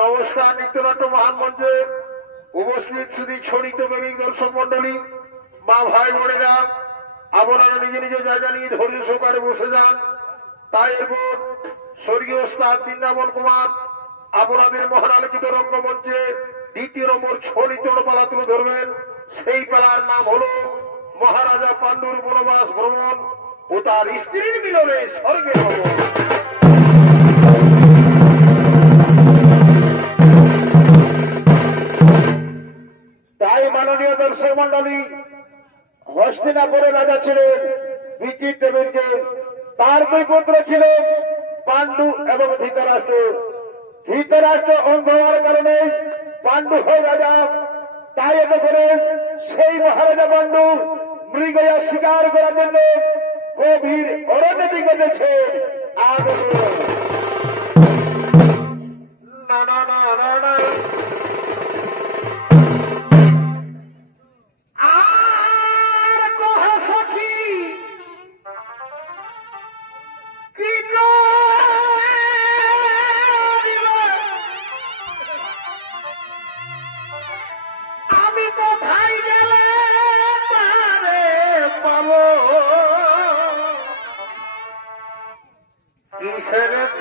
নমস্কার। নিত্যনাট্য মহান মঞ্চে উপস্থিত শুধু ছড়িত প্রেমিক দর্শক মন্ডলী, মা ভাই বোনেরা, আপনারা নিজে নিজে জায়গা নিয়ে ধৈর্য সহকারে বসে যান। তাই এরপর স্বর্গীয় ওস্তাদ বৃন্দাবন কুমার আপনাদের মহান আলোকিত রঙ্গমঞ্চে দ্বিতীয় নম্বর ছড়িত পালা তুলে ধরবেন। সেই পালার নাম হল মহারাজা পাণ্ডুর বনবাস ভ্রমণ ও তার স্ত্রীর মিলনে স্বর্গে ভ্রমণ। তাই মাননীয় দর্শক মন্ডলী, হস্তিনাপুরের রাজা ছিলেন বিচিত দেবীকে, তার দুই পুত্র ছিলেন পাণ্ডু এবং ধৃতরাষ্ট্র। ধৃতরাষ্ট্র অন্ধ হওয়ার কারণে পাণ্ডু হয়ে রাজা। তাই এতে করে সেই মহারাজা পাণ্ডু মৃগয়া শিকার করার জন্য গভীর অরণ্যে দিকে গেছে। না না না না না Get up!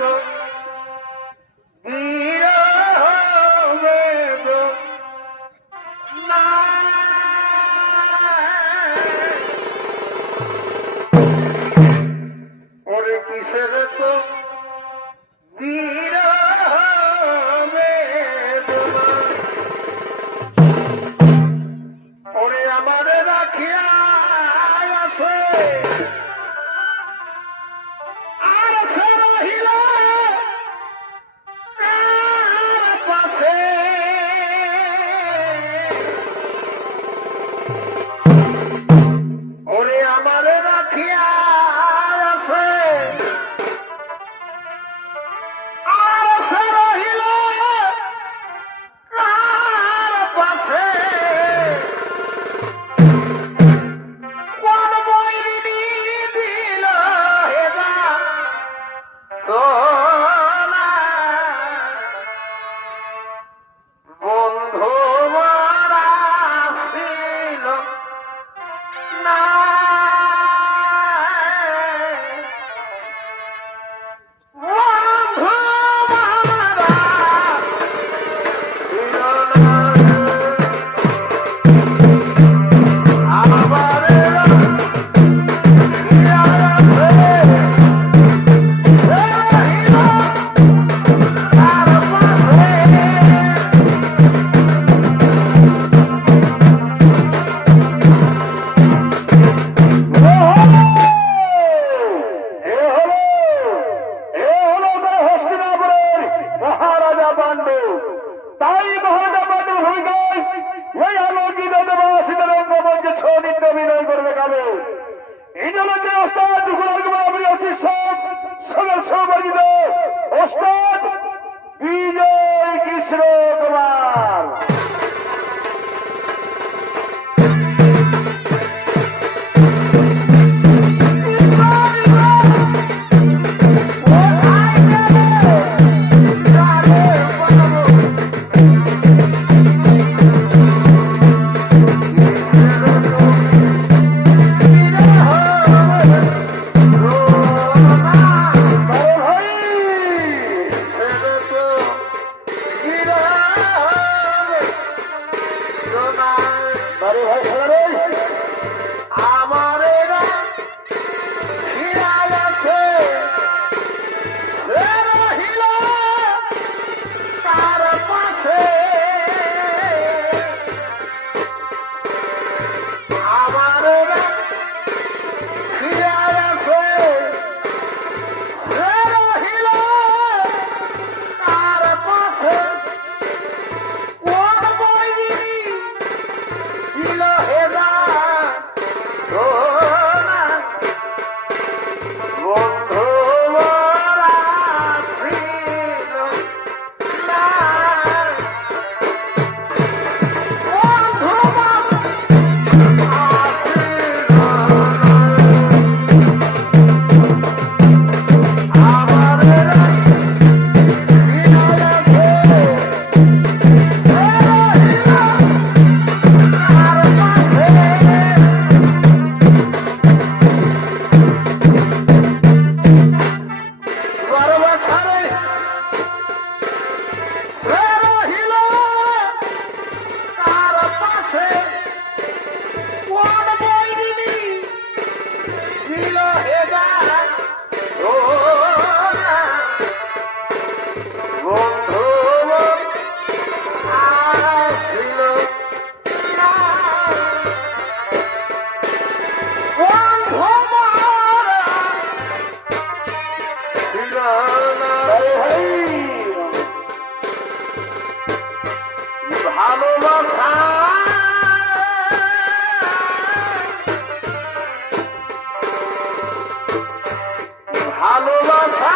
ভালোবাসা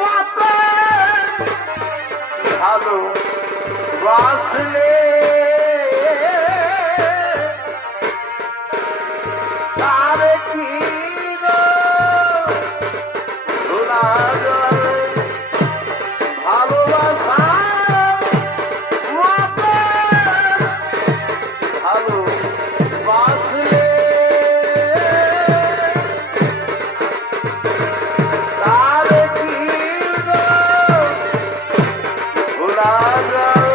মাত্র ভালোবাসলে তার কি ভোলা যায় ভালোবাসা মাত্র ভালোবাসলে তার কি ভোলা যায়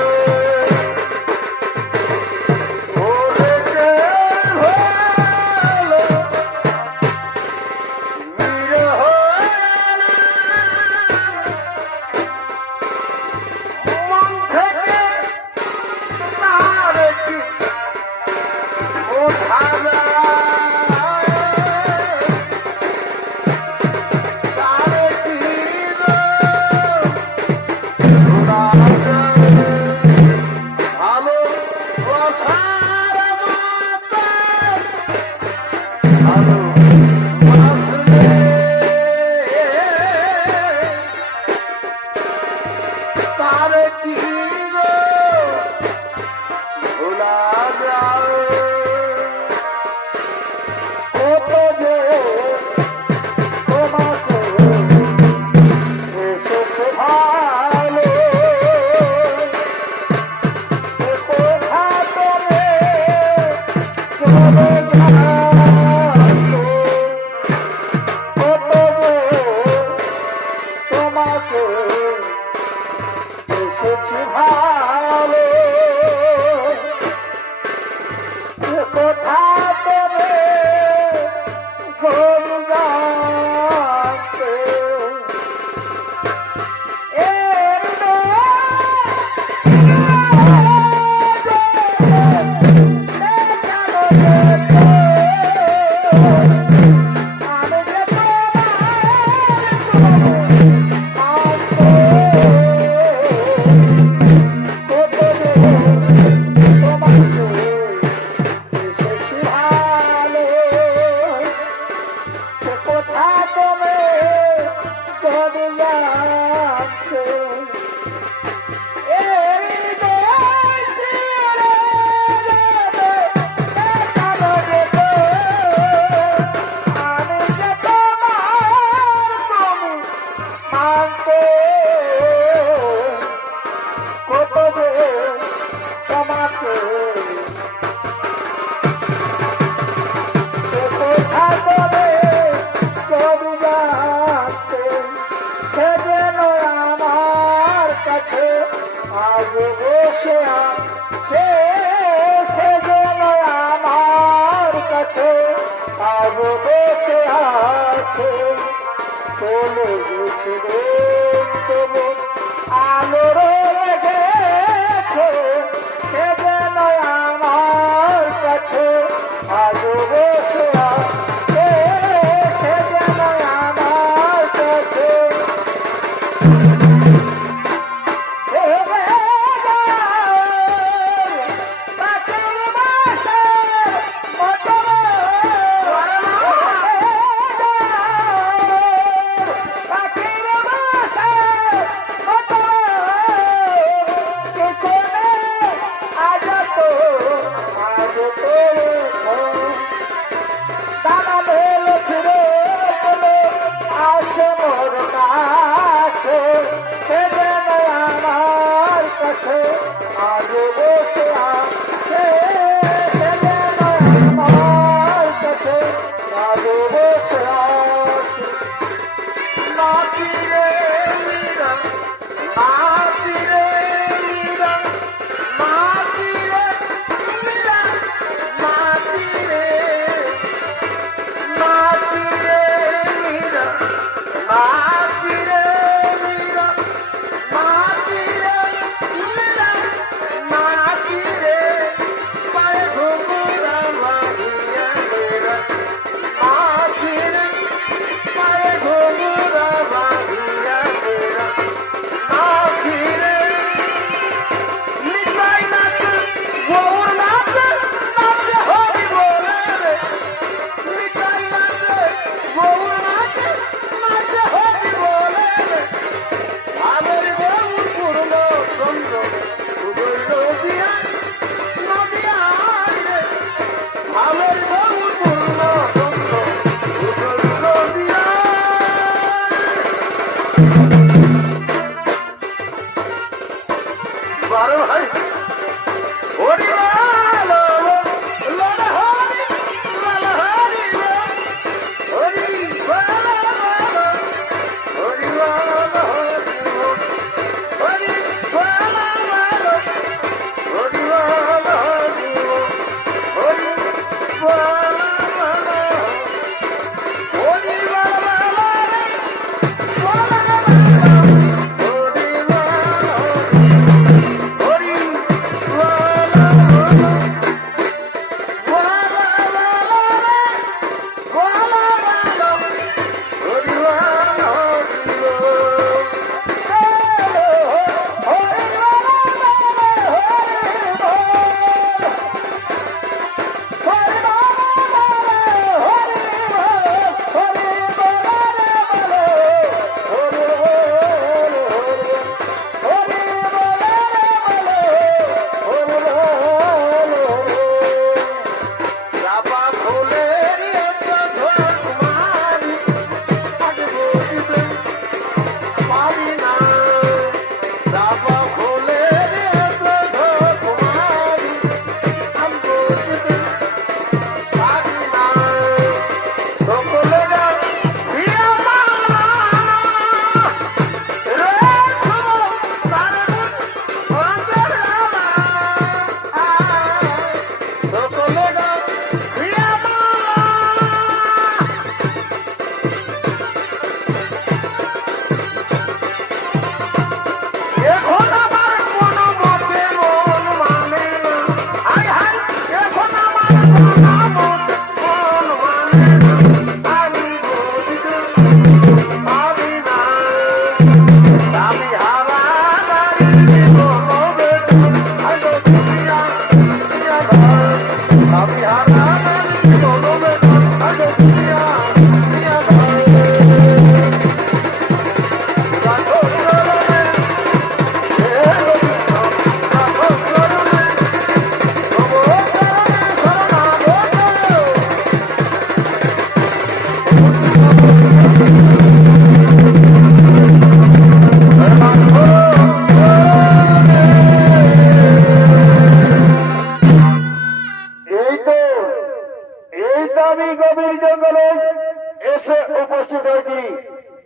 উপস্থিত হয়েছি,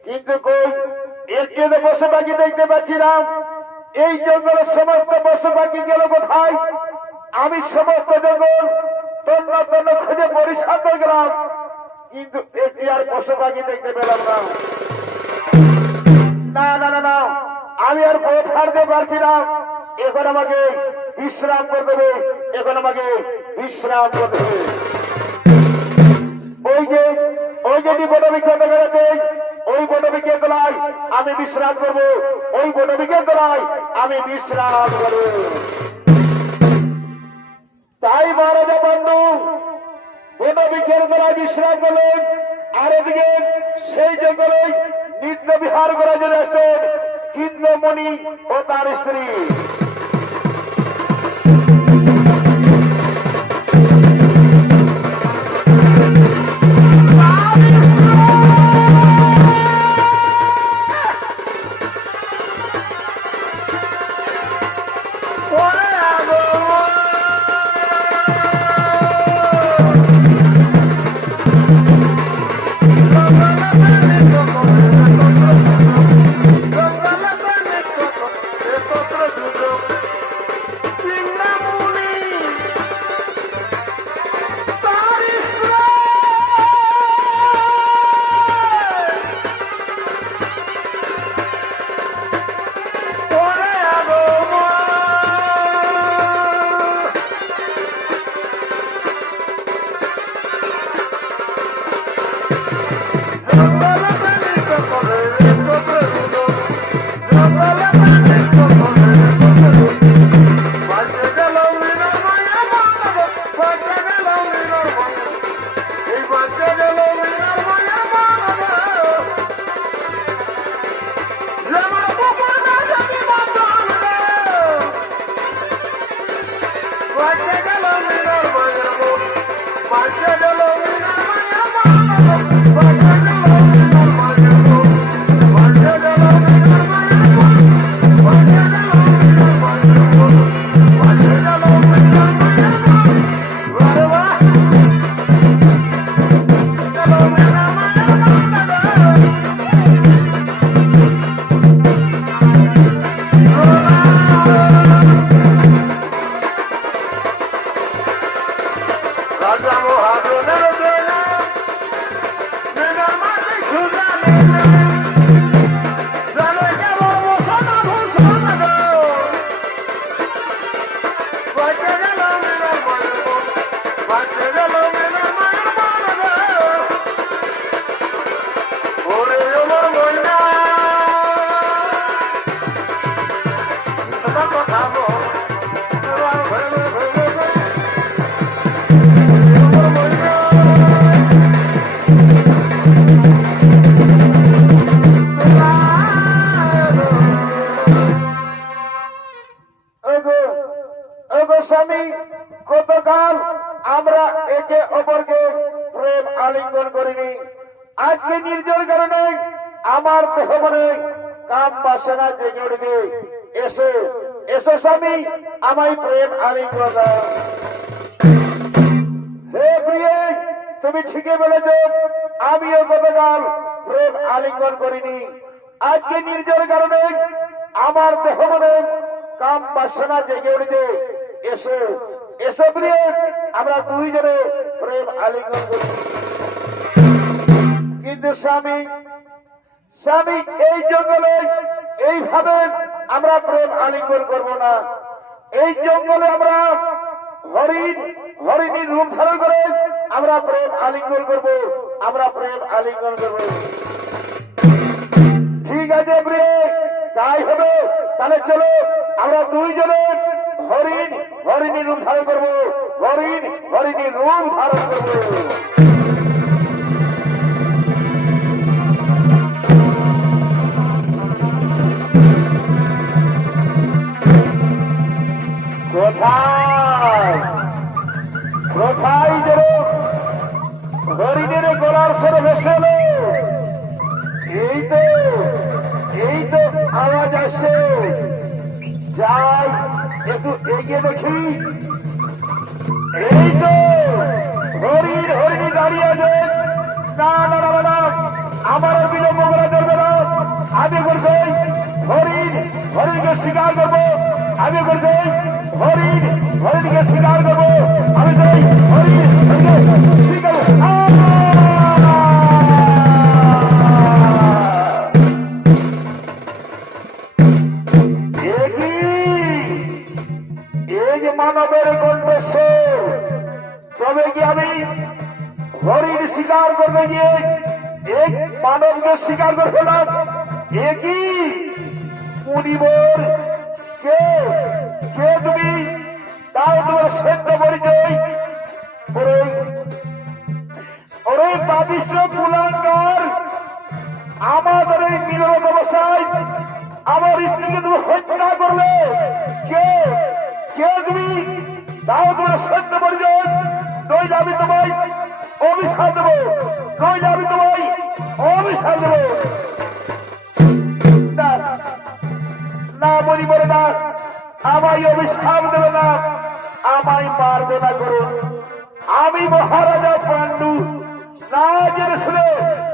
কিন্তু কই একটি তো পশু পাখি দেখতে পাচ্ছি না। এই জঙ্গলের সমস্ত পশু পাখি গেল কোথায়? আমি সমস্ত জঙ্গল তন্ন তন্ন খুঁজে পরিষ্কার করে গেলাম, কিন্তু একটি আর পশু পাখি দেখতে পেলাম না। না না না না, আমি আর পথ হারতে পারছি না। এখন আমাকে বিশ্রাম করতে হবে, এখন আমাকে বিশ্রাম করতে হবে। ওই যে বটবৃক্ষ দেখা যাচ্ছে, ওই বটবৃক্ষের তলায় আমি বিশ্রাম করব, ওই বটবৃক্ষের তলায় আমি বিশ্রাম করব। তাই মহারাজা বন্ধু বটবৃক্ষের তলায় বিশ্রাম করলেন, আর এদিকে সেই জঙ্গলে নিত্য বিহার করার জন্য আসছেন কিন্দ্রমণি ও তার স্ত্রী। স্বামী, কতকাল আমরা একে অপরকে প্রেম আলিঙ্গন করিনি, আজকে নির্জল কারণে আমার দেহ মনে কাম বাসনা জেগে উঠবে। এসো এসো স্বামী, আমায় প্রেম আলিঙ্গন দাও। হে প্রিয়ে, তুমি ঠিকই বলেছ, আমিও গতকাল প্রেম আলিঙ্গন করিনি, আজকে নির্জল কারণে আমার দেহ মনে কাম বাসনা জেগে উঠবে। এসো এসো প্রিয়, আমরা দুইজনে প্রেম আলিঙ্গন করি। কিন্তু স্বামী স্বামী, এই জঙ্গলে এইভাবে আমরা প্রেম আলিঙ্গন করব না। এই জঙ্গলে আমরা হরিণী রূপ ধারণ করে আমরা প্রেম আলিঙ্গন করব, আমরা প্রেম আলিঙ্গন করব। ঠিক আছে প্রিয়, তাই হবে। তাহলে চলো আমরা দুইজনে হরিণী রূপ ধারণ করবো, হরিণী রূপ ধারণ করবো। কোথায় কোথায় যেন হরিণের গলার স্বরে ভেসে এলো। এই তো আওয়াজ আসছে। যাই একটু এগিয়ে দেখি। এই তো হরিণী দাঁড়িয়ে আছে। না না না না, হরিণকে শিকার করবো, আমি করছি হরিণ, হরিণকে শিকার করবো, আমি চাই হরিণ, হরিণকে শিকার এই যে মানবের কণ্ঠস্বর, তবে কি আমি হরিণ শিকার করতে গিয়ে এক মানবকে শিকার করে ফেলাম? একই মুনিবর, কে কে তুমি? তাও তোমার সত্য পরিচয়। ওরে পাবিষ্ঠ কুলাঙ্গার, আমাদের এই মিলন অবস্থায় আমার স্ত্রীকে তুমি হত্যা করলে, কে কে তুমি? তাও তোমার সত্য পরিচয়। নইলে আমি তোমায় অভিশাপ দেবো, নইলে আমি তোমায় অভিশাপ দেবো। না বলি বলে না, আমায় অভিশাপ দেবে না, আমায় মারবে না করুন। আমি মহারাজা পাণ্ডু না জেনে শুনে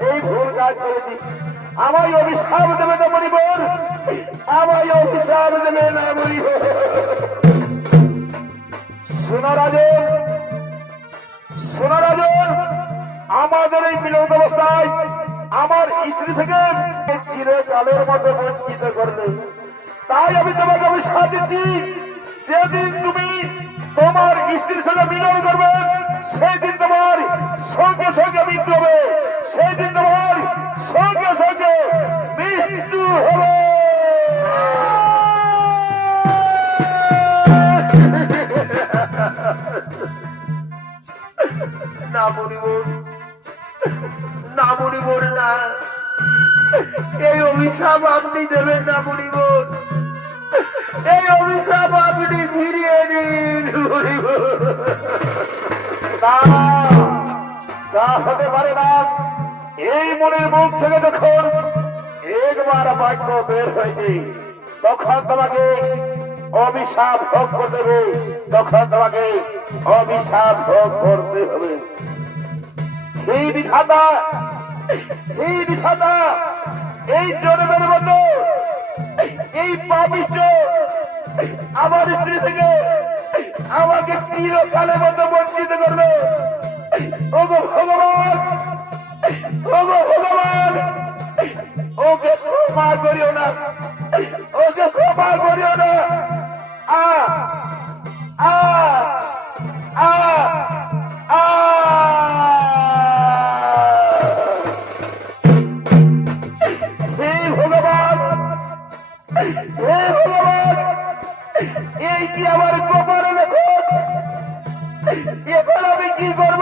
এই ভুল কাজ করেছি। আমায় অভিশাপ দেবে না মণিবর, আমায় অভিশাপ দেবে না মণিবর। শোনো রাজন, শোনো রাজন, আমাদের এই মিলন অবস্থায় আমার স্ত্রী থেকে চিরকালের মতো বঞ্চিত করলে, তাই আমি তোমাকে অভিশাপ দিচ্ছি। যেদিন তুমি তোমার স্ত্রীর সঙ্গে মিলন করবে, সেদিন তোমার সঙ্গে সঙ্গে মৃত্যু হবে, সেদিন তোমার সঙ্গে সঙ্গে মৃত্যু হবে। না মনিবর, না মনিবর, না, এই অভিশাপ আপনি দেবেন না মনিবর, এই অভিশাপ আপনি ফিরিয়ে দিন মনিবর। তা হতে পারে না। এই মনের মুখ থেকে যখন একবার বাক্য বের হয়েছে, তখন তোমাকে অভিশাপ ভোগ করতে হবে, তখন তোমাকে অভিশাপ ভোগ করতে হবে। এই বিধাতা, এই বিধাতা এই জন্মের মতো এই পাপিষ্ঠ আমার স্ত্রী থেকে আমাকে চিরকালের মতো বঞ্চিত করলো। ওগো ভগবান, ওগো ভগবান, ওকে ক্ষমা করিও না, ওকে ক্ষমা করিও না। আ আ আ আ হে ভগবান, হে ভগবান, এই কি আমার কপালে লেখন? এখন আমি কি করব?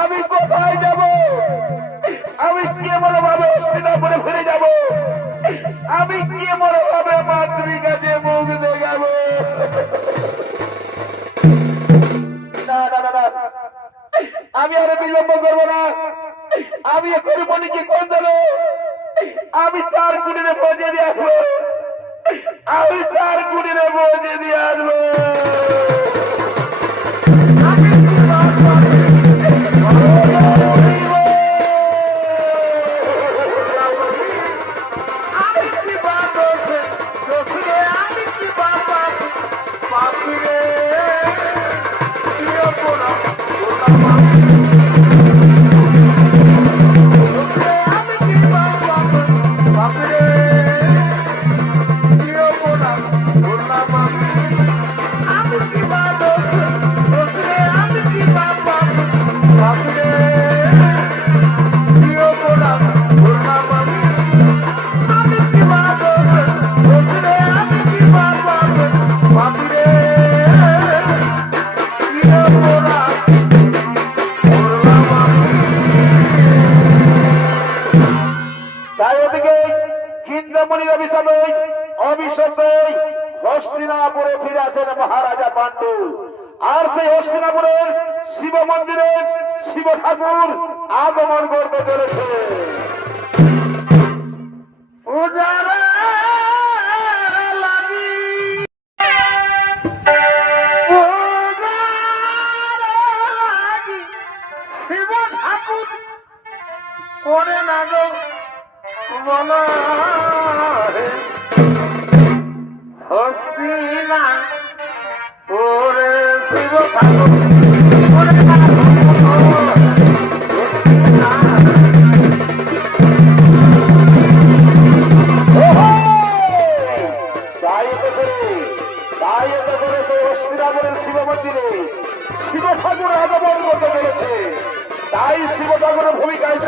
আমি কোথায় যাব? আমি কেমন ভাবে হস্তিনাপুরে ফিরে যাব? আমি কেমন ভাবে মাতৃকাছে মুখ দেখাবো? না না না না, আমি আর বিলম্ব করবো না। আমি এখন মনিকে কোন দিল, আমি তার কুটিরে পৌঁছে দিয়ে আসবো, আমি তার কুটিরে পৌঁছে দিয়ে আসবো। হস্তিনাপুরে ফিরে আছেন মহারাজা পাণ্ডু। আর সেই হস্তিনাপুরের শিব মন্দিরে শিব ঠাকুর আগমন করতে চলেছে। শিব ঠাকুর করে না গো বলা হস্তিনা ওরে শিব ঠাকুর ওরে না শিব মন্দিরে শিব ঠাকুর আগমন করতে চলেছে। তাই শিব ঠাকুরের ভূমিকায়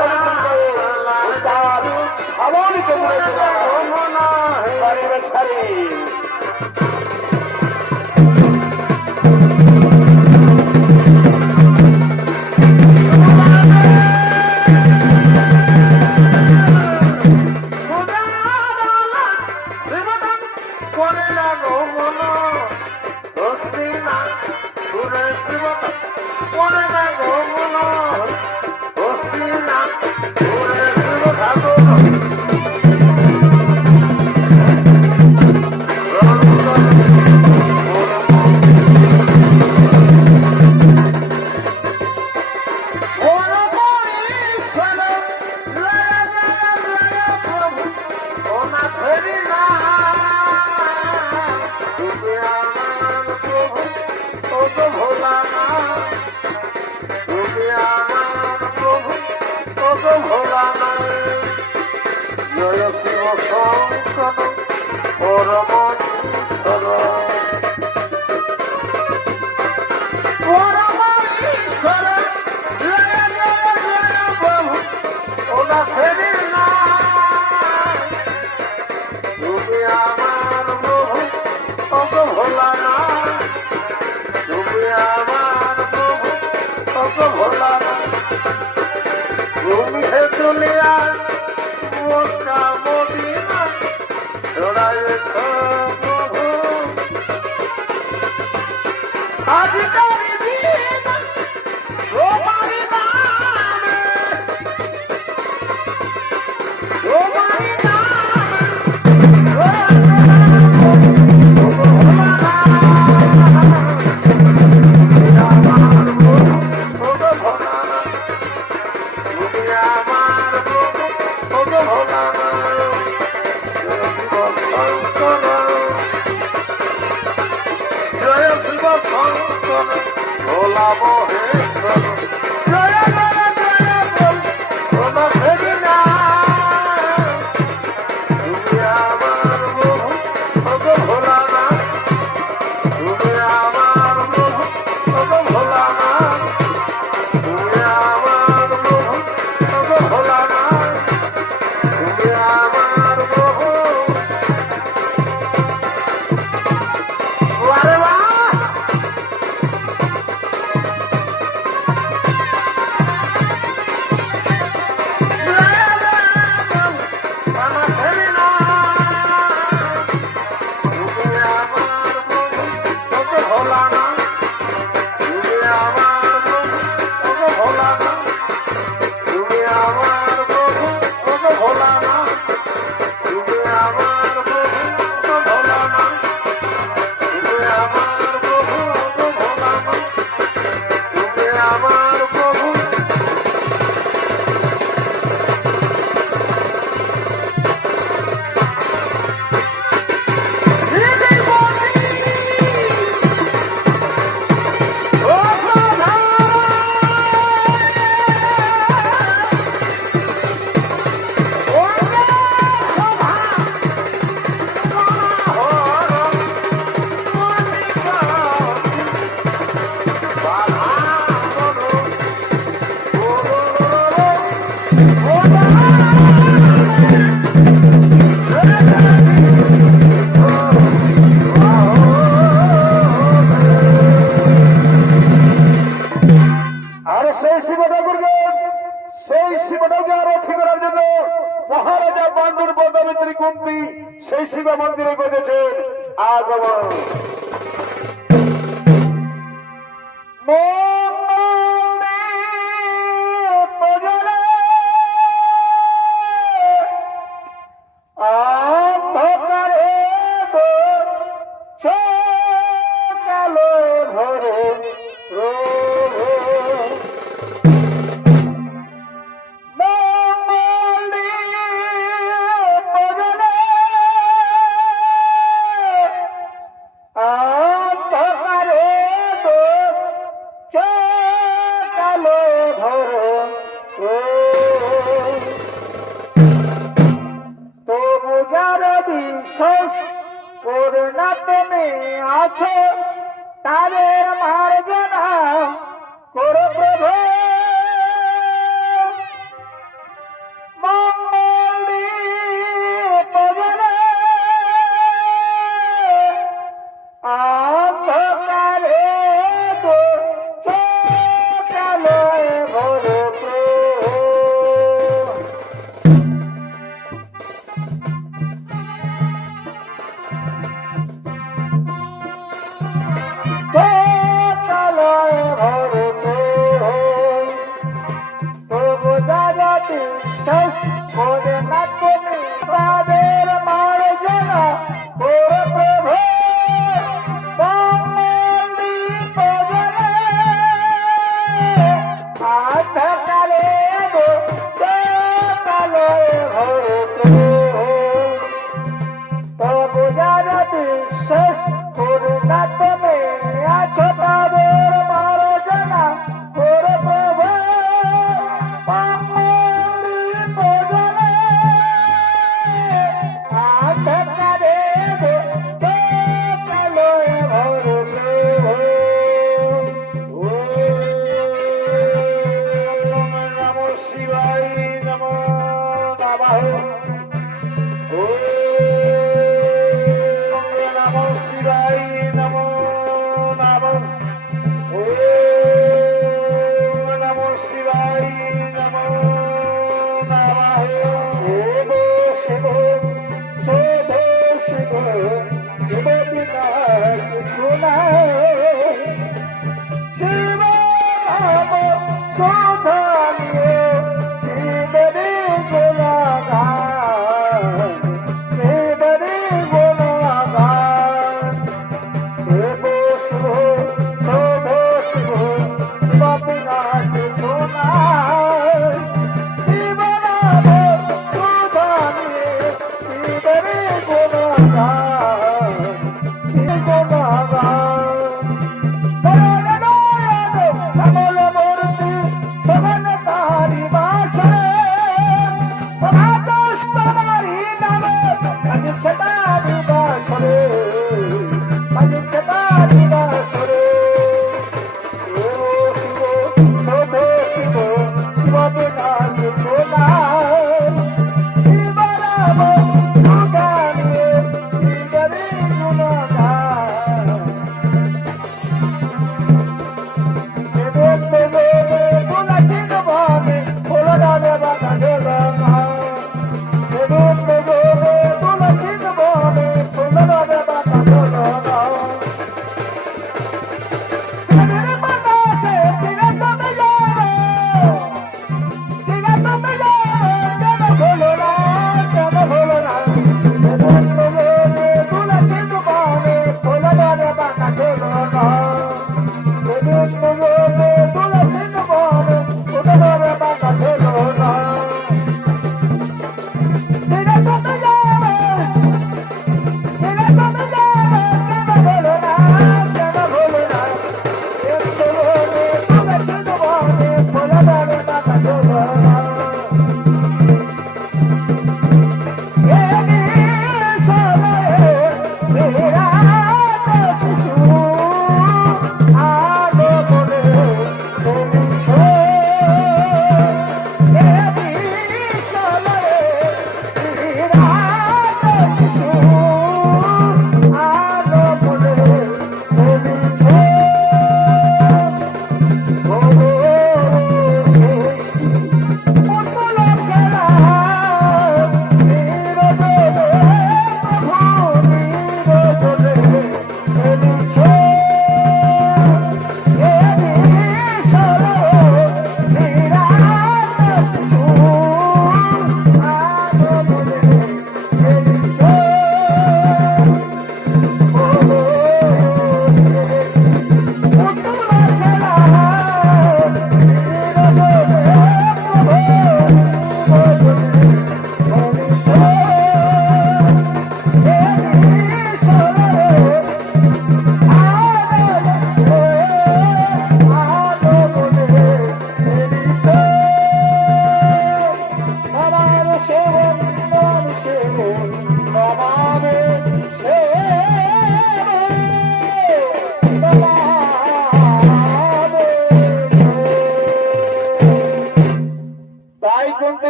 সেই শিব মন্দিরে করেছেন আগমন। আছো তাদের মার্জনা করো প্রভু মঙ্গল পবনে অন্ধকারে তো চোখালয় ভরো প্রভু চোখালয় ভরো প্রভু তবু দাদা বিশ্বাস করে না তুমি তাদের মার্জনা করো প্রভু মঙ্গলি পবনে অন্ধকারে গো চোখালয় ভরো প্রভু তবু যারা বিশ্বাস করে না তুমি আছো তাদের মার্জনা করো প্রভু মঙ্গলি পবনে অন্ধকারে গো চোখালয় ভরো প্রভু ওম নমঃ শিবায় নমো নমঃ ওম নমঃ শিবায় নমো নমঃ ওম নমঃ শিবায় নমো নমঃ ওম শিব শোভ শিব শিব বিনা কিছু নাই শিব নাম শোধনীয় শিবরে গুণগান শিবরে গুণগান শিব শিব শোভ শিব শিব বিনা কিছু নাই শিব নাম শোধনীয় শিবরে গুণগান শিব গুণগান সকল মূর্তি সগন তারি বাসে তোমারি নামে পঞ্চতারি বাসরে পঞ্চতারি বাসরে শিব শোভ শিব শিব বিনা কিছু নাই শিব নাম সুগানিয়ে শিবরে গুণগান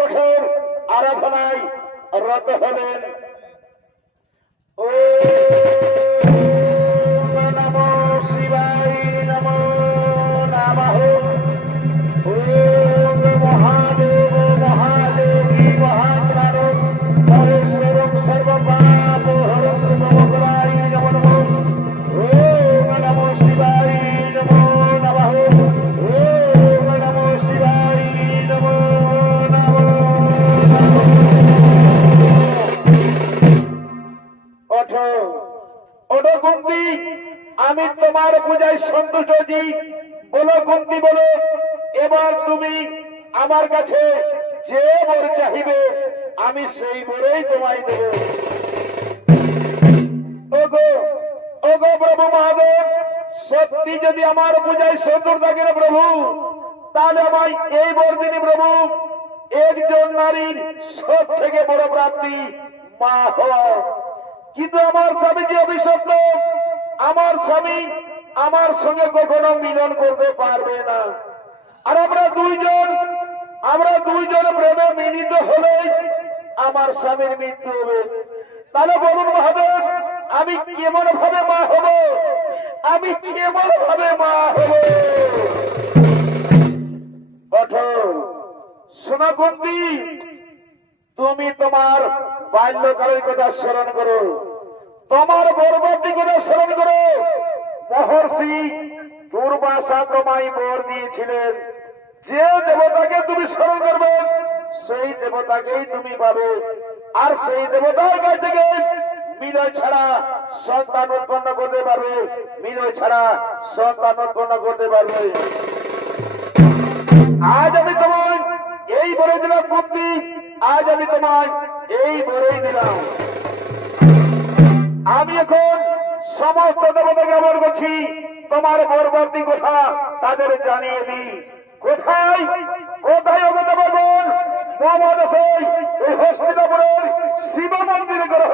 কঠোর আরাধনায় রত হলেন। ও নমো শিবায় নমো নমঃ। ওম মহাদেব মহাদেবী মহাপ্রাণ মহেশ্বরম সর্বপাপহরং নমঃ নমো নমঃ। ওম নমো শিবায় নমো নমঃ। ওম নমো শিবায় নমো নমঃ। ওঠো ওঠো কুন্তি, আমি তোমার পূজায় সন্তুষ্ট জি। বলো কুন্তি বলো, এবার তুমি আমার কাছে যে বর চাহিবে আমি সেই বরেই তোমায় দেব। ওগো ওগো প্রভু মহাদেব, সত্যি যদি আমার পূজায় সন্তুষ্ট থাকেন প্রভু, তাহলে আমায় এই বর দিন প্রভু, একজন নারীর সব থেকে বড় প্রাপ্তি মা হওয়া। কিন্তু আমার স্বামী যে অভিশপ্ত, আমার স্বামী আমার সঙ্গে কখনো মিলন করতে পারবে না। আর আমরা দুইজন প্রেমে মিলিত হলে আমার স্বামীর মৃত্যু হবে। তাহলে বলুন মহাদেব, আমি কেমন ভাবে মা হব? আমি কেমন ভাবে মা হব? ওঠো শোনা কুন্তি, তুমি তোমার বাল্যকালের কথা স্মরণ করো, তোমার বরবর্তী কথা স্মরণ করো। মহর্ষি দুর্বাসা তোমায় বর দিয়েছিলেন, যে দেবতাকে তুমি স্মরণ করবে সেই দেবতাকেই তুমি পাবে। আর সেই দেবতার কাছ থেকে বিনয় ছাড়া সন্তান উৎপন্ন করতে পারবে, বিনয় ছাড়া সন্তান উৎপন্ন করতে পারবে। আজ আমি তোমায় এই বলে দিলাম কুন্তি, আজ আমি তোমায় এই বলেই দিলাম। আমি এখন সমস্ত দেবতাকে আমল করছি, তোমার পরবর্তী কথা তাদের জানিয়ে দিই। কোথায় কোথায় ওকে দেবগণ মহাদেশই এই হস্তিনাপুরের শিব মন্দিরে গ্রহ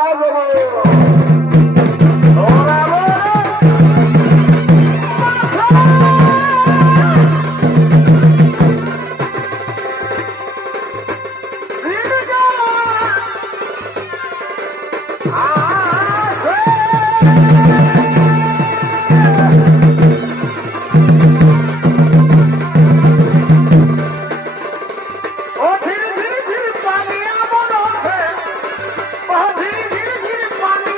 আজ ধীরে ধীরে পানি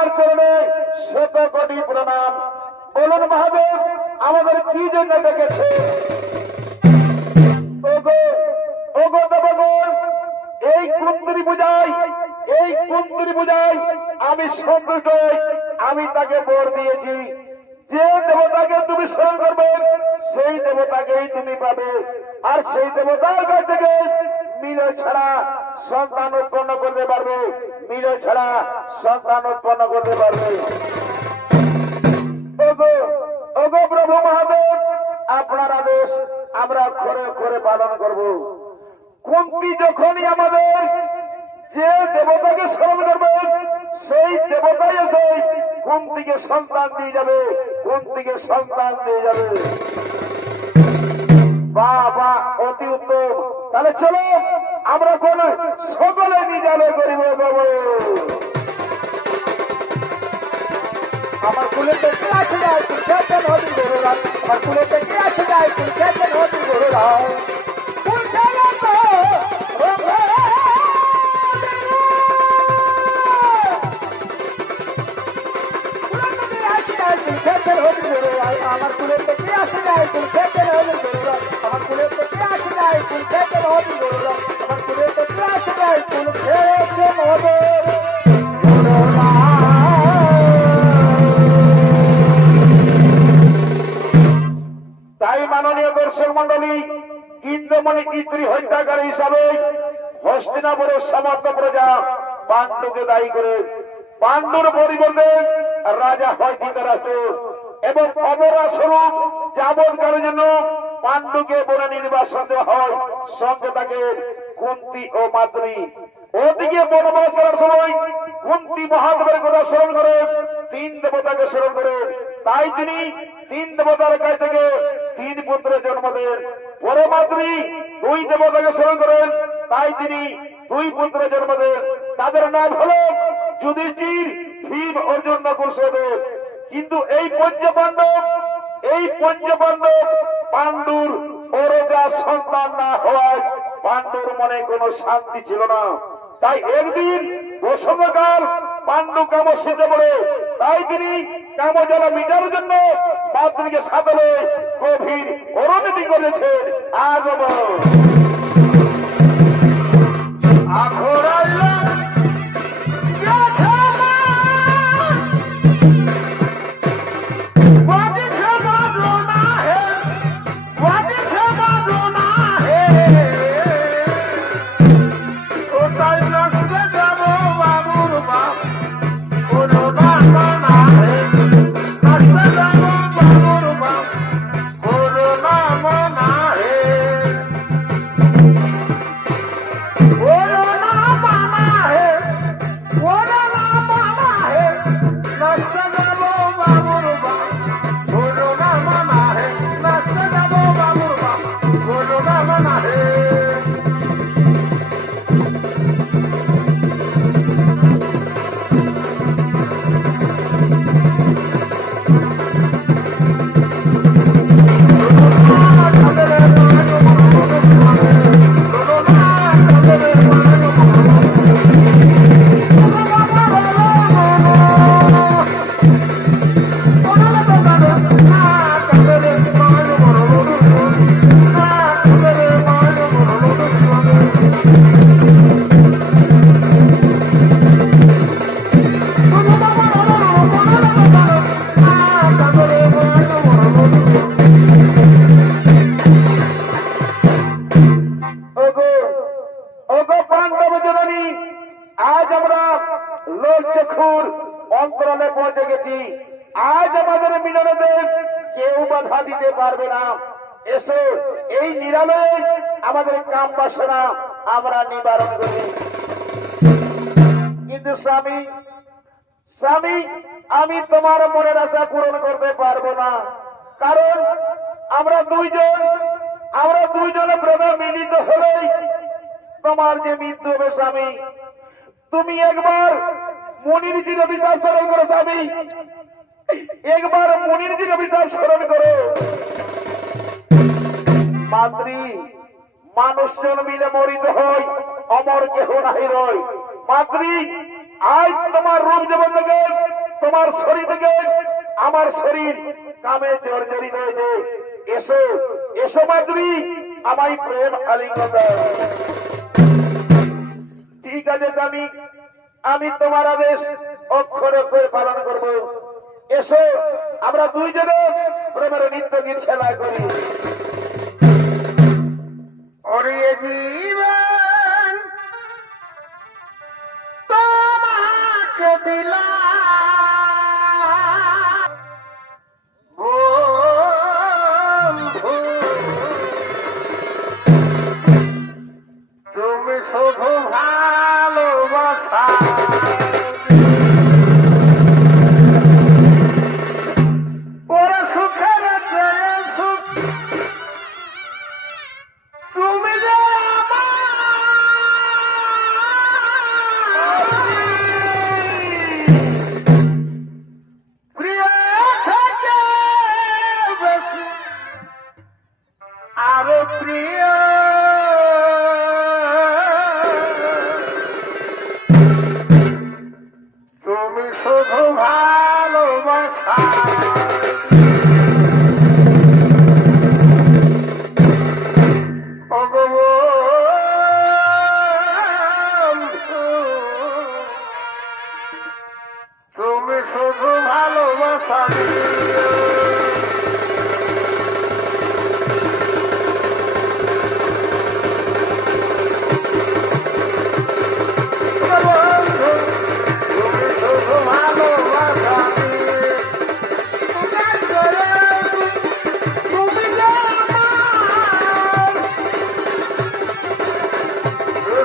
আপনার চরণে শত কোটি প্রণাম। বলুন মহাদেব, আমাদের কি জন্য ডেকেছে? ওগো ওগো দেবগণ, এই কুন্ত্রী পূজায় আমি সন্তুষ্ট হই। আমি তাকে বর দিয়েছি, যে দেবতাকে তুমি স্মরণ করবে সেই দেবতাকেই তুমি পাবে। আর সেই দেবতার কাছ থেকে মিলয় ছাড়া সন্তান উৎপন্ন করতে পারবে, মিলয় ছাড়া সন্তান উৎপন্ন করতে পারবে। ওগো ওগো প্রভু মহাদেব, আপনার আদেশ আমরা অক্ষরে অক্ষরে পালন করব। কুন্তি যখনই আমাদের যে দেবতাকে স্মরণ করবে সেই দেবতাই এসে কুন্তিকে সন্তান দিয়ে যাবে, কুন্তিকে সন্তান দিয়ে যাবে। বাহ বাহ, অতি উত্তম। তাহলে চলো আমরা কোন সকলে নিজালে করিব বাবু। আমার কুলেতে কে আছে যায় তুই খেতেন হবি গরুরা, আমার কুলেতে কে আছে যায় তুই খেতেন হবি গরুরা। ফুল খেলা তো আমার কুলেতে কে আসে যায় তুই খেতেন হবি গরুরা, আমার কুলেতে কে আসে যায় তুই খেতেন হবি গরুরা, আমার কুলেতে কে আসে যায় তুই খেতেন হবে গরুরা। তাই মাননীয় দর্শক মন্ডলী, ইন্দ্রমণি স্ত্রী হত্যাকারী হিসাবে হস্তিনাপুরের সমস্ত প্রজা পাণ্ডুকে দায়ী করে পাণ্ডুর পরিবর্তে রাজা হয় ধৃতরাষ্ট্র এবং অবরা স্বরূপ যাবৎকালের জন্য পাণ্ডুকে বনে নির্বাসন দেওয়া হয়। সঙ্গে তাকে কুন্তি ও মাদ্রী। ওদিকে বনবাস করার সময় কুন্তি মহাদেবের কথা স্মরণ করে তিন দেবতাকে স্মরণ করে, তাই তিনি তিন দেবতার কাছ থেকে তিন পুত্রের জন্ম দেন। পরে মাদ্রী দুই দেবতাকে স্মরণ করেন, তাই তিনি দুই পুত্রের জন্ম দেন। তাদের নাম হল যুধিষ্ঠির, ভীম, অর্জুন, নকুল, সহদেব। কিন্তু এই পঞ্চপাণ্ডব পাণ্ডুর ওরজা সন্তান না হওয়ায় পাণ্ডুর মনে কোনো শান্তি ছিল না। তাই একদিন বসন্তকাল পাণ্ডু কামশিতে পড়ে, তাই তিনি কামজ্বালা মিটার জন্য মাদ্রীকে সাধলে গভীর অরণ্যটি করেছেন। আগম লোকচক্ষুর অন্তরালে পৌঁছে গেছি। আজ আমাদের মিলনে কেউ বাধা দিতে পারবে না। এসো এই নিরালয়ে আমাদের কাম বাসনা আমরা নিবারণ করি। কিন্তু স্বামী, আমি তোমার মনের আশা পূরণ করতে পারবো না, কারণ আমরা দুইজনে প্রেমে মিলিত হলেই তোমার যে মৃত্যু হবে স্বামী। তুমি একবার মুনিরজির অভিশাপ স্মরণ করো স্বামী, একবার মুনিরজির অভিশাপ স্মরণ করো। মাদ্রী, মানুষজন মিলে মরিত হয়, অমর কেহ নাহি রয়। মাদ্রী, আজ তোমার রূপ যেমন থেকে তোমার শরীর থেকে আমার শরীর কামে জর্জরিত হয়েছে। এসো এসো মাধুরী, আমায় প্রেম আলিঙ্গন দাও। ঠিক আছে স্বামী, আমি তোমার আদেশ অক্ষরে অক্ষরে পালন করব। এসো আমরা দুইজনে প্রেমের নৃত্য গীত খেলা করি। ওরে জীবন তোমাকে দিলাম বন্ধু, তুমি শুধু ভালোবাসা ওরা সুখের চেয়ে সুখ, তুমি যে প্রিয় থেকে বেশি আরো প্রিয়, তুমি শুধু ভালোবাসা তুমি শুধু ভালোবাসা বন্ধু, তুমি শুধু ভালোবাসা তুমি যে আমার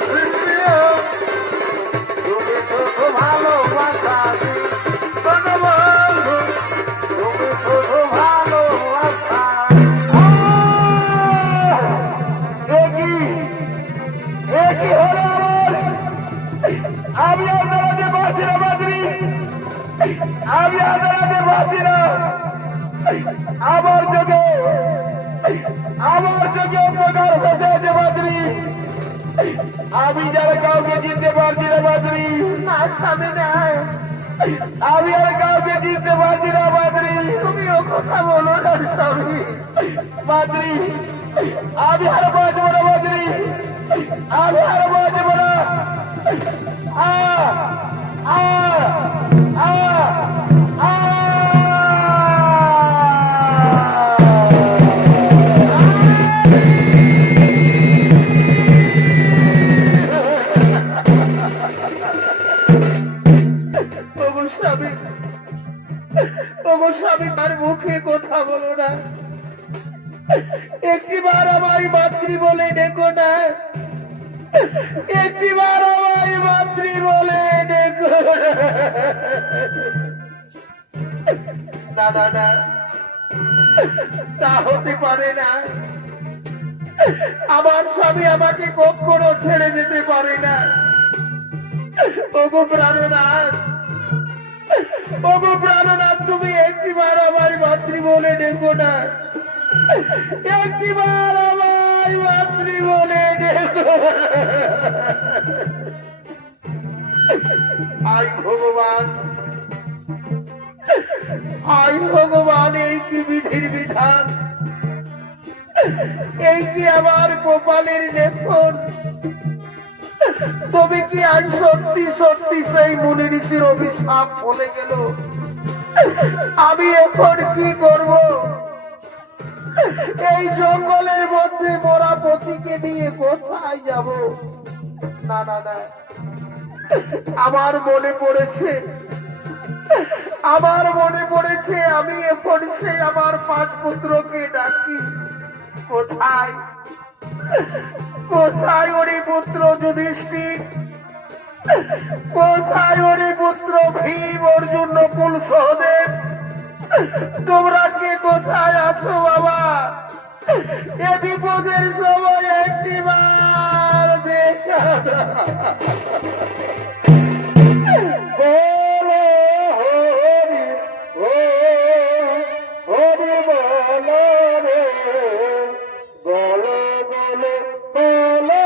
প্রিয়, তুমি শুধু ভালোবাসা বন্ধু, তুমি শুধু ভালোবাসা। একই হলো আমি আপনাদের বাঁচি না মাধুরী, আমি আপনাদের বাঁচি না। আমার যোগে উপকার হয়েছে মাধুরী, আমি যারা কাউকে চিনতে পারছি না মাধুরী। স্বামী নাই, আমি আর কাউকে চিনতে পারছি না মাধুরী। তুমিও কথা বলো না স্বামী। মাধুরী আমি আর বাঁচবো না মাধুরী, আমি আর বাঁচবো না। আ আ আ আ স্বামী তার মুখে কথা বলো না, একটিবার আমায় মাতৃ বলে ডেকো না, একটিবার আমায় মাতৃ বলে ডেকো না। না না, তা হতে পারে না। আমার স্বামী আমাকে কখনো ছেড়ে যেতে পারে না। ওগো প্রাণনাথ, ওগো প্রাণনাথ, তুমি একটিবার আমায় মাতৃ বলে ডেকো না, একটিবার আমায় মাতৃ বলে ডেকো। আই ভগবান, আই ভগবান, এই কি বিধির বিধান, এই কি আমার কপালের লেখন। তবে কি আজ সত্যি সত্যি সেই মুনি ঋষির অভিশাপ বলে গেল? আমি এখন কি করব? এই জঙ্গলের মধ্যে মরা পতিকে নিয়ে কোথায় যাব? না না না, আমার মনে পড়েছে, আমার মনে পড়েছে, আমি এখন সে আমার 5 পুত্রকে ডাকি। কোথায় কোথায় ওরে পুত্র যুধিষ্ঠির, কোথায় ওরে পুত্র ভীম, অর্জুন, নকুল, সহদেব? তোমরা কে কোথায় আছো বাবা? এ বিপদের সময় একটিবার দেখা বলো হরি, হরি বলো রে, বলো বলো বলো।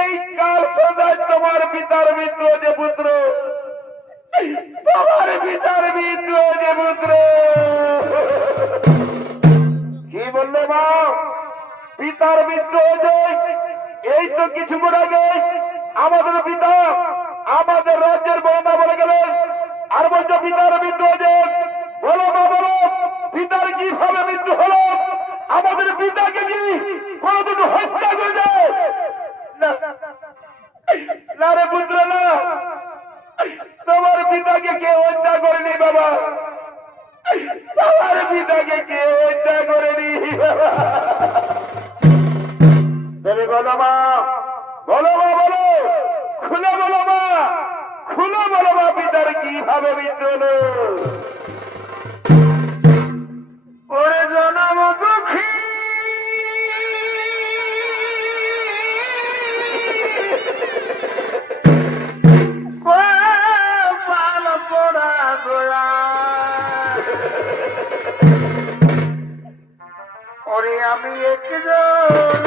এই কাল সন্ধ্যায় তোমার পিতার মৃত্যু যে পুত্র, তোমার পিতার মৃত্যু যে পুত্র। কি বললে মা? পিতার মৃত্যু হয়েছে। এই তো কিছুক্ষণ আগে আমাদের পিতা আমাদের রাজ্যের বড় বলে গেলেন, আর বলছো পিতার মৃত্যু হয়েছে। বলো মা, বলো পিতার কিভাবে মৃত্যু হলো? আমাদের পিতাকে কি কোনদিন হত্যা করেছে? না রে পুত্র, না, তোমার পিতাকে কেউ হত্যা করেনি বাবা, তোমার পিতাকে কেউ হত্যা করেনি বাবা। তুমি বলো মা, বলো মা, বলো, খুলে বলো মা, খুলে বলো মা, পিতার কিভাবে মৃত্যু হলো? ওরে জনম দুঃখী পাল পোড়া গোড়া, ওরে আমি একজন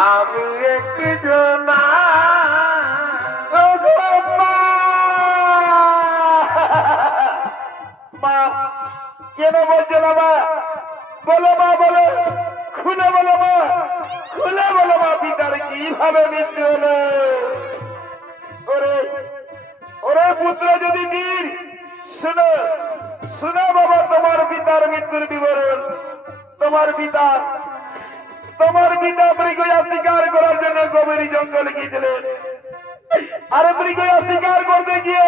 আমি আমি একটি জনা মা, কেন বলছো না মা? বলো মা, বলো, খুলে বলো মা, খুলে বলো মা, পিতার কিভাবে মৃত্যু হলো? ওরে ওরে পুত্র যদি বীর, শুনো শুনো বাবা, তোমার পিতার মৃত্যুর বিবরণ। তোমার পিতা মৃগয়া শিকার করার জন্য গভীর জঙ্গলে গিয়েছিলেন। আর মৃগয়া শিকার করতে গিয়ে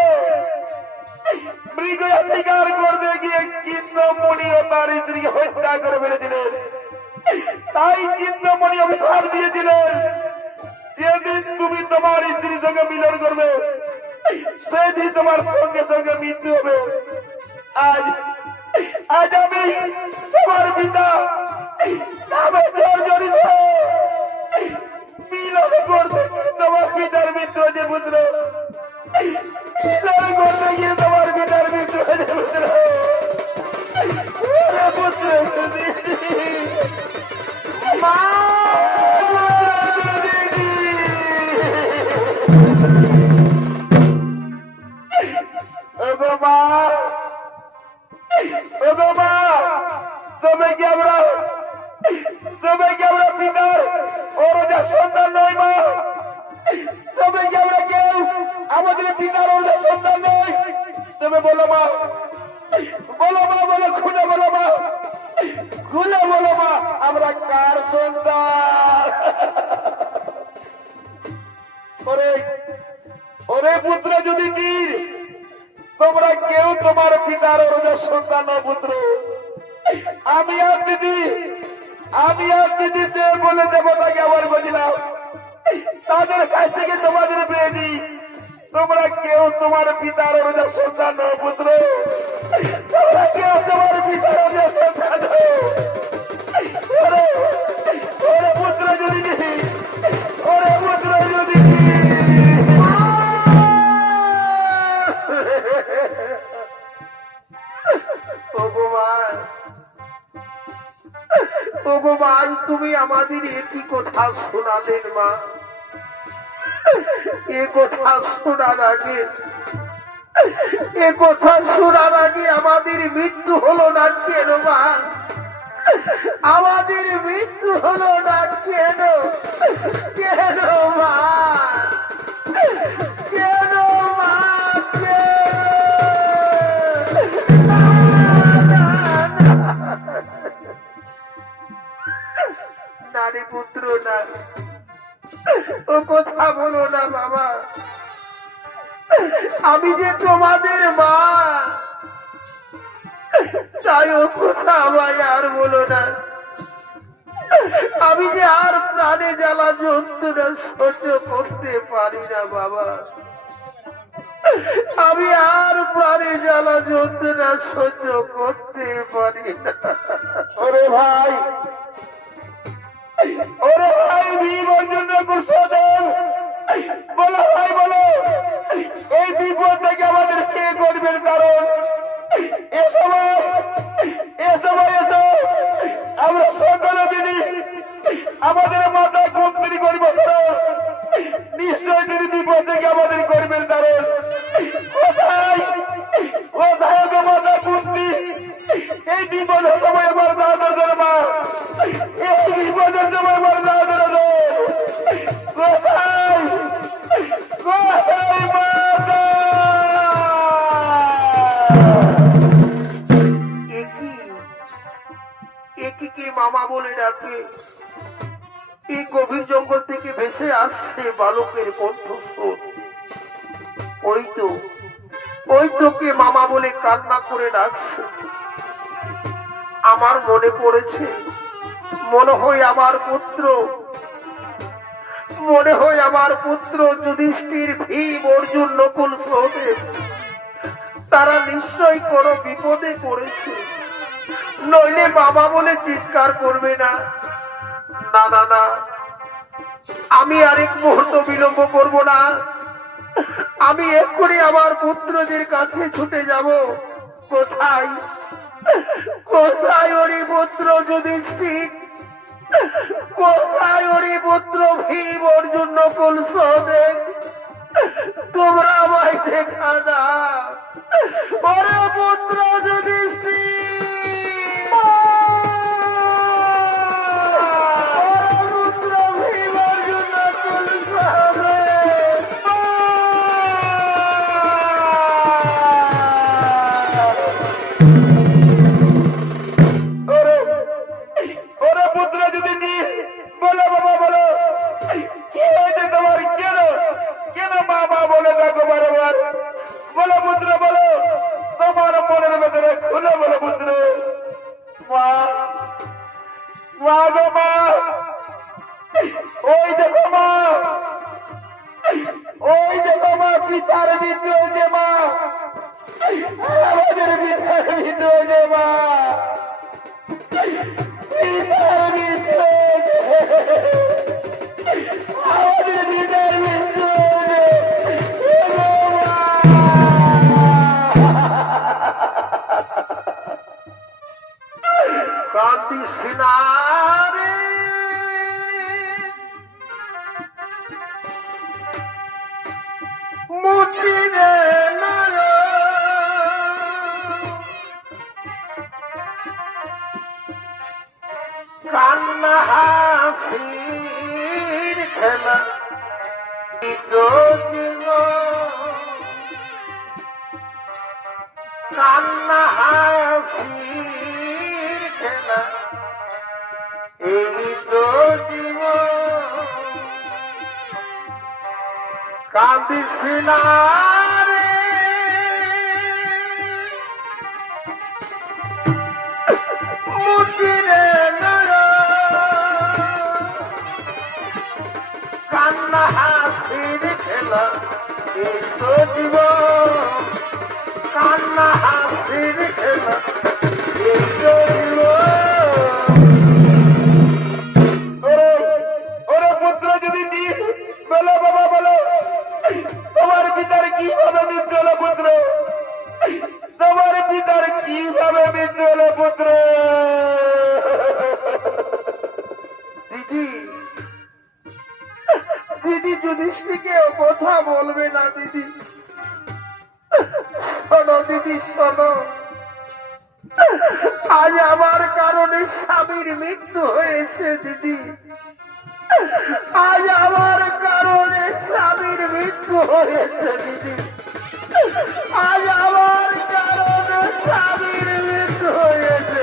চিন্তামণি ও তার স্ত্রীকে হত্যা করে ফেলেছিলেন। তাই চিন্তামণি অভিশাপ দিয়েছিলেন, যেদিন তুমি তোমার স্ত্রীর সঙ্গে মিলন করবে সেদিন তোমার সঙ্গে সঙ্গে মৃত্যু হবে। আজ আজ আমি তোমার পিতা নামে জর্জরিত মিলন করতে গিয়ে তোমার পিতার মৃত্যু হয়েছে পুত্র, মিলন করতে গিয়ে তোমার পিতার মৃত্যু হয়েছে পুত্র। পুত্র মা, তুমি কি আমরা পিতার ওরা সন্তান নয় মা? তুমি কি আমরা কেউ আমাদের পিতার ওরা সন্তান নয়? তুমি বলো মা, বলো মা, বলো, খুলে বলো মা, খুলে বলো মা, আমরা কার সন্তান? ওরে পুত্র যদি তীর, তোমরা কেউ তোমার পিতার ওরা সন্তান পুত্র। আমি আর দিদি বলে দেবতাকে আবার বুঝলাম, তাদের কাছ থেকে তোমাদের পেয়েছি। তোমরা কেউ তোমার পিতার ওরা সন্তান পুত্র, তোমরা কেউ তোমার পিতার ওরা সন্তান। ওরে পুত্র যদি ভগবান, তুমি আমাদের একটি কথা শোনালেন মা। এ কথা শোনার আগে আমাদের মৃত্যু হলো না কেন মা? আমাদের মৃত্যু হলো না কেন? কেন মা? কেন মা? না রে পুত্র না, ও কথা বলো না বাবা, আমি যে তোমাদের মা, তাই ও কথা আমায় আর বলো না। আমি যে আর প্রাণে জ্বালা যন্ত্রণা সহ্য করতে পারি না বাবা, আমি আর প্রাণে জ্বালা যন্ত্রণা সহ্য করতে পারি না। ওরে ভাই, ওরে ভাই, ভীম অর্জুন গুরুদেব, বলো ভাই বলো, এই বিপদ থেকে আমাদের কে করবেন? কারণ এ সময় এসো, আমরা সকলে দিদি আমাদের মাথা কুন্ত্রী করিব, নিশ্চয় তিনি বিপদ থেকে আমাদের করবেন। কারণ কোথায় কোথায় গো মাথা কুন্ত্রী? এই বিপদের সময় আমার দাদার মা, এই বিপদের সময় আমার দাদার কোথায় কোথায় মাতা? একে মামা বলে ডাকে, এই গভীর জঙ্গল থেকে ভেসে আসছে বালকের কণ্ঠস্বর। ওই তো কে মামা বলে কান্না করে ডাকছে। আমার মনে পড়েছে, মনে হয় আমার পুত্র, মনে হয় আমার পুত্র যুধিষ্ঠির, ভীম, অর্জুন, নকুল, সহদেব, তারা নিশ্চয়ই কোনো বিপদে পড়েছে, নইলে বাবা বলে চিৎকার করবে না। না না না, আমি আরেক মুহূর্ত বিলম্ব করব না, আমি এক্ষুনি আমার পুত্রদের কাছে ছুটে যাব। কোথায় কোথায় ওরে পুত্র যুধিষ্ঠির, কোথায় ওরে পুত্র ভীম, অর্জুন, নকুল, সহদেব, তোমরা আমায় দেখা না। ওরে পুত্র যুধিষ্ঠির, ওই দেখো মা, পিতার মৃত্যু যে মা, আমাদের পিতার মৃত্যু যে মা, পিতার মৃত্যু, আমাদের পিতার মৃত্যু, কান্তি সিনারে মুচিরে কান্না হাসির খেলা, কান্না হাসির খেলা, এই তো জীবন। কান্দিস না রে, মুচিরে কান্না হাসির খেলা, এই তো জীবন। কান্না হাসির খেলা, এই তো জীবন। ওরে পুত্র যদি বলো বাবা বলো, তোমার পিতার কিভাবে মৃত্যু হলো পুত্র? তোমার পিতার কিভাবে মৃত্যু হলো পুত্র? দিদি, দিদি যুধিষ্ঠিরকে কথা বলবে না দিদি, শোনো দিদি শোনো, আজ আমার কারণে স্বামীর মৃত্যু হয়েছে দিদি, আজ আমার কারণে স্বামীর মৃত্যু হয়েছে দিদি, আজ আমার কারণে স্বামীর মৃত্যু হয়েছে।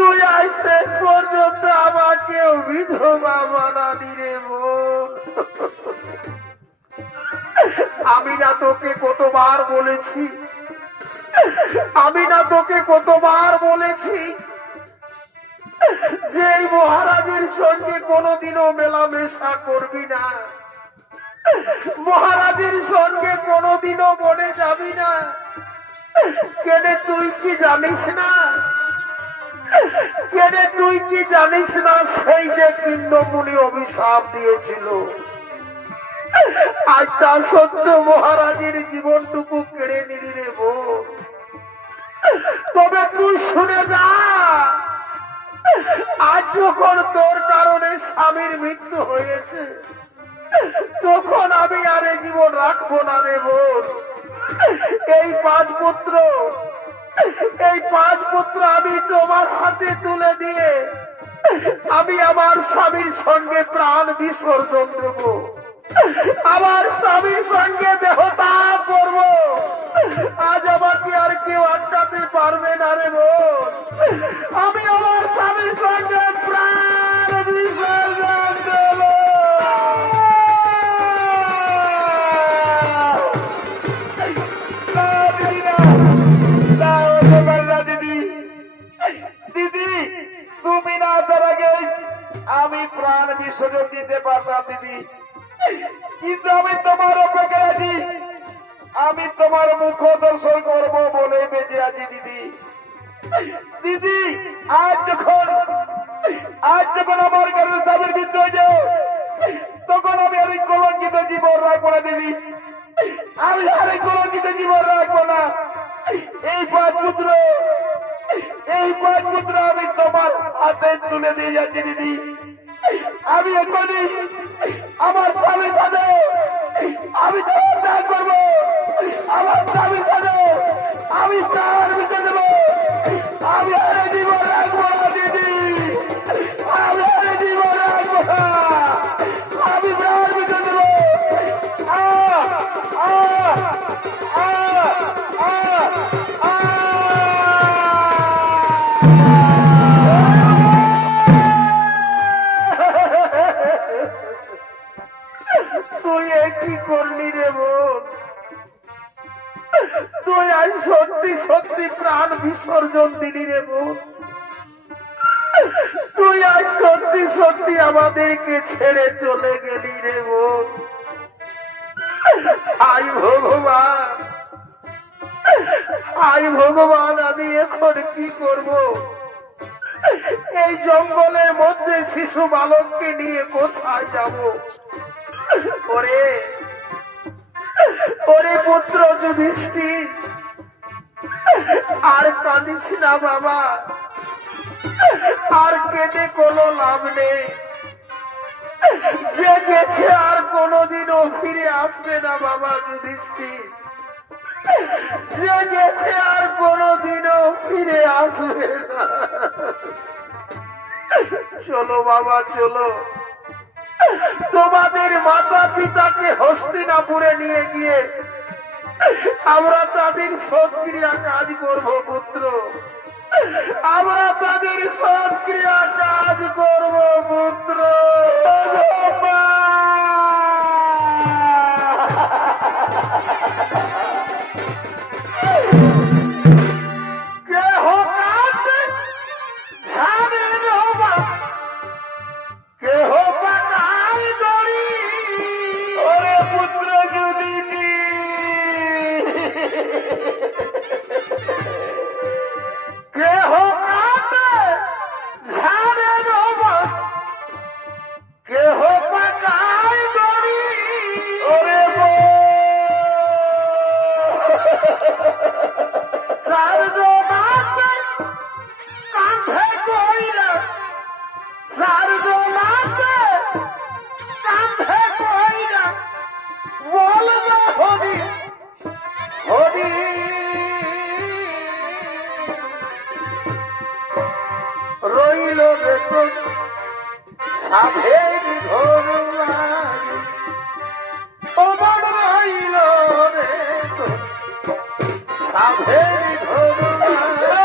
তুই আজ শেষ পর্যন্ত আমাকেও বিধবা বানালি রে বোন। আমি না তোকে কতবার বলেছি, আমি না তোকে কতবার বলেছি যে এই মহারাজের সঙ্গে কোনোদিনও মেলামেশা করবি না, মহারাজের সঙ্গে কোনোদিনও বনে যাবি না। কেনে তুই কি জানিস না, কেনে তুই কি জানিস না সেই যে কিন্নমুনি অভিশাপ দিয়েছিল, আজ তা সত্য মহারাজের জীবনটুকু কেড়ে নিলি রে বোন। তবে তুই শুনে যা, আজ যখন তোর কারণে স্বামীর মৃত্যু হয়েছে তখন আমি আর এ জীবন রাখবো না রে বোন। এই পাঁচ পুত্র আমি তোমার হাতে তুলে দিয়ে আমি আমার স্বামীর সঙ্গে প্রাণ বিসর্জন দেব, আমার স্বামীর সঙ্গে দেহত্যাগ করব। আজ আমাকে আর কেউ আটকাতে পারবে না রে বোন। আমি আমার স্বামীর সঙ্গে প্রাণ বিসর্জন দেব। দিদি, তুমি না তার আগে আমি প্রাণ বিসর্জন দিতে পারতাম দিদি, কিন্তু আমি তোমার অপেক্ষায় আছি, আমি তোমার মুখ দর্শন করব বলে বেঁচে আছি দিদি। দিদি, আজ যখন আমার কাছে স্বামীর মৃত্যু হয়েছে তখন আমি আর এই কলঙ্কিত জীবন রাখবো না দিদি, আমি আর এই কলঙ্কিত জীবন রাখবো না। এই পাঁচ পুত্র আমি তোমার হাতে তুলে দিয়ে যাচ্ছি দিদি। আমি এখনই আমার স্বামীর সাথে আমি ত্যাগ করবো, আমার স্বামীর সাথে আমি প্রাণ বিসর্জন দেবো। আমি আর জীবন রাখবো না দিদি, আমি আর জীবন রাখবো না, আমি প্রাণ বিসর্জন দেবো। তুই কি করলি রে বোন? তুই আজ সত্যি সত্যি প্রাণ বিসর্জন দিলি রে বোন। তুই আজ সত্যি সত্যি আমাদেরকে ছেড়ে চলে গেলি রে বোন। আই ভগবান, আই ভগবান, আমি এখন কি করব? এই জঙ্গলের মধ্যে শিশু বালককে নিয়ে কোথায় যাব? ওরে ওরে পুত্র যুধিষ্ঠির, আর কাঁদিস না বাবা, আর কেঁদে কোনো লাভ নেই। যে গেছে আর কোনোদিনও ফিরে আসবে না বাবা যুধিষ্ঠির, যে গেছে আর কোনোদিনও ফিরে আসবে না। চলো বাবা চলো, তোমাদের মাতা পিতাকে হস্তিনাপুরে নিয়ে গিয়ে আমরা তাদের সৎক্রিয়া কাজ করব পুত্র, আমরা তাদের সৎক্রিয়া কাজ করব পুত্র। রইল বেতন সাধের ঘরবাড়ি, অমর রইল রে সাধের ঘরবাড়ি।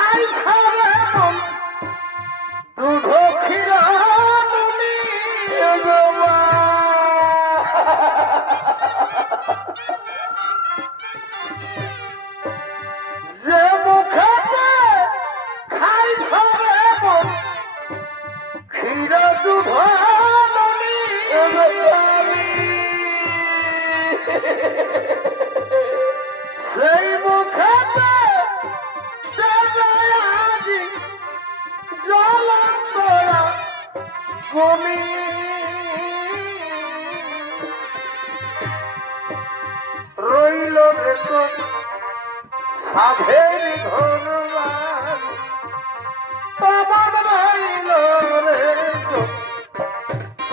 খাই খাবে মন দুধ ক্ষীরা নুনি গো মা। যে মুখেতে খাই খাবে মন ক্ষীরা দুধ নুনি গো আমি। সেই মুখেতে আজি জলন্তরা গুনি রইল দেখো সাধের ঘরবাস পবন রইল রে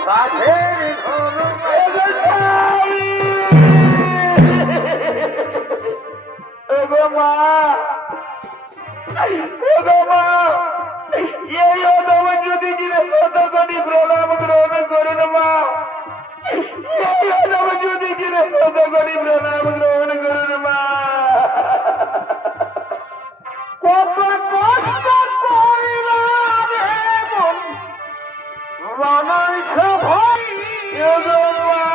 সাধের ঘরবাস। এগো মা, এগো মা, এই অদম যদি জিরে শত কোটি প্রণাম গ্রহণ করুন মা। এই অদম যদি জিরে শত কোটি প্রণাম গ্রহণ করুন মা। কত কষ্ট করিলাম হে মন রণাংশ ভাই এগো মা।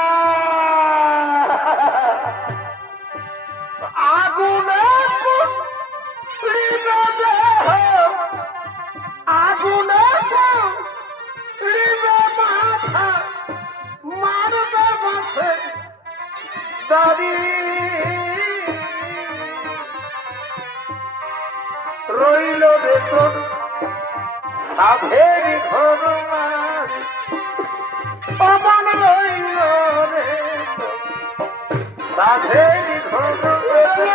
আগুনে পুড়িবে দেহ, আগুনে পুড়িবে মাথা, মারবে মাথে দাড়ি। রইল বেতন সাধের ঘর মারি পবন রইল রে সাধের ঘর মারি।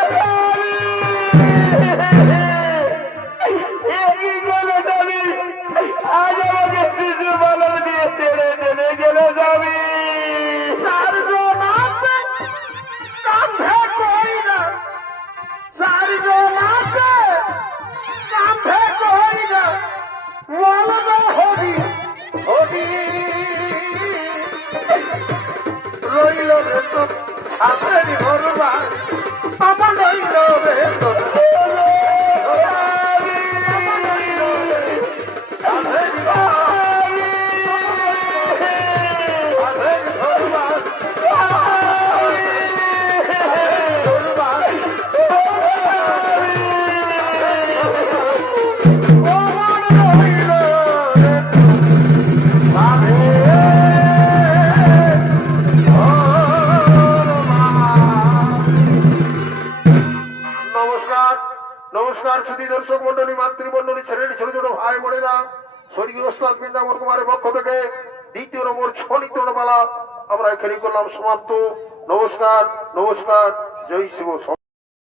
আজ আমাকে শিশু বালক দিয়ে ছেড়ে চলে গেলে যাবি। কাঁধে কইরা চারজনাকে কাঁধে কইরা বলবে হরি হরি। রইল রে তো সাধের ঘর বাড়ি আমার রইল রে তো নমস্কার সুধী দর্শক মন্ডলী, মাতৃমন্ডলী, ছেলেটি ছোট ছোট ভাই বোনেরা, স্বর্গীয় ওস্তাদ বৃন্দাবন কুমারের পক্ষ থেকে দ্বিতীয় নম্বর ছনিত মালা আমরা এখানে করলাম সমাপ্ত। নমস্কার, নমস্কার, জয় শিব।